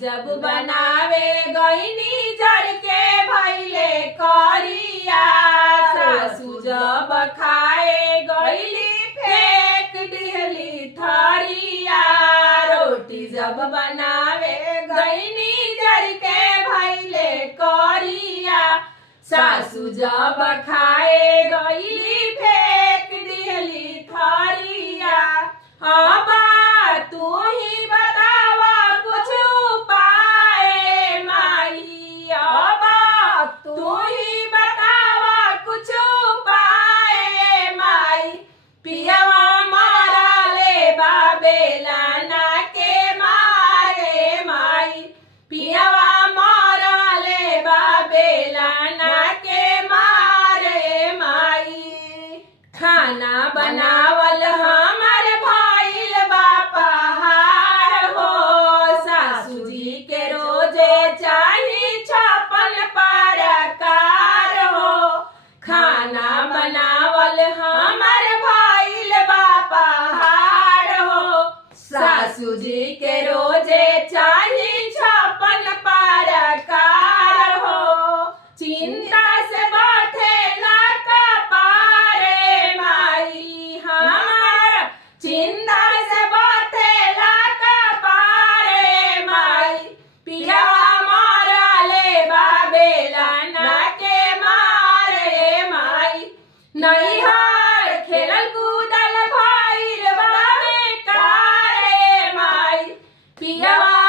जब बनावे गईनी जर के भैले करिया। सासू जब खाए गईली फेंक दिहली थरिया। रोटी जब बनावे गईनी जर के भैले करिया। सासू जब खाए गईली फेंक दिहली थरिया। अब तू ही बतावा कुछ उपाय माई। अब तू ही बतावा कुछ उपाय माई। पियवा मारा ले बाबेला ना के मारे माई। पियवा मारा ले बाबेला ना के मारे माई। खाना बनावल हमर भइल बा पहाड़ हो। सासू जी के रोजे चाही 56 प्रकार हो। खाना बनावल हमर भइल बा पहाड़ हो। सासू जी के रोजे चाही 56 प्रकार हो। चिंता से बैठेला कपारे माई हमार। चिंता से बैठेला कपारे माई। पियवा मारा ले बाबेला ना के मारे माई। नैहर खेलल कूदल भइल बाबे कारे माई। पियवा